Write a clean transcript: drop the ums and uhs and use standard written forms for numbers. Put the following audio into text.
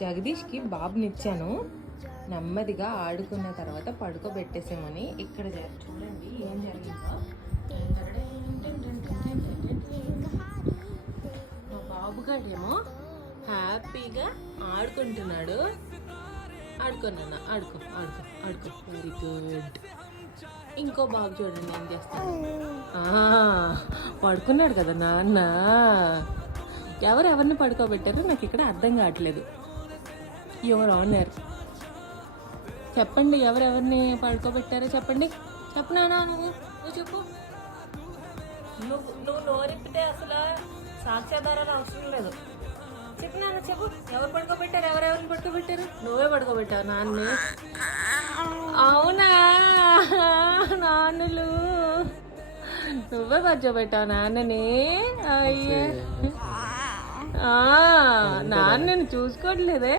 జగదీష్కి బాబునిచ్చాను, నెమ్మదిగా ఆడుకున్న తర్వాత పడుకోబెట్టేసామని. ఇక్కడ చూడండి ఏం జరిగిందో. మా బాబుగాడేమో హ్యాపీగా ఆడుకుంటున్నాడు. ఆడుకోనన్నా, ఆడుకో ఆడుకో ఆడుకో, వెరీ గుడ్. ఇంకో బాబు చూడండి ఏం చేస్తాడు. పడుకున్నాడు కదా నాన్న. ఎవరిని పడుకోబెట్టారో నాకు ఇక్కడ అర్థం కావట్లేదు. యువర్ ఆనర్, చెప్పండి ఎవరెవరిని పడుకోబెట్టారో చెప్పండి. చెప్పు నాన్న, నువ్వు చెప్పు. నువ్వు నోరిప్పితే అసలు సాక్ష్యాధారాలు అవసరం లేదు. చెప్పు నాన్న, చెప్పు. ఎవరు పడుకోబెట్టారు, ఎవరెవరిని పడుకోబెట్టారు? నువ్వే పడుకోబెట్టావు నాన్నే. అవునా? నాన్నులు నువ్వే పడుకోబెట్టావు నాన్నని. అయ్యే, నాన్న నేను చూసుకోవట్లేదే.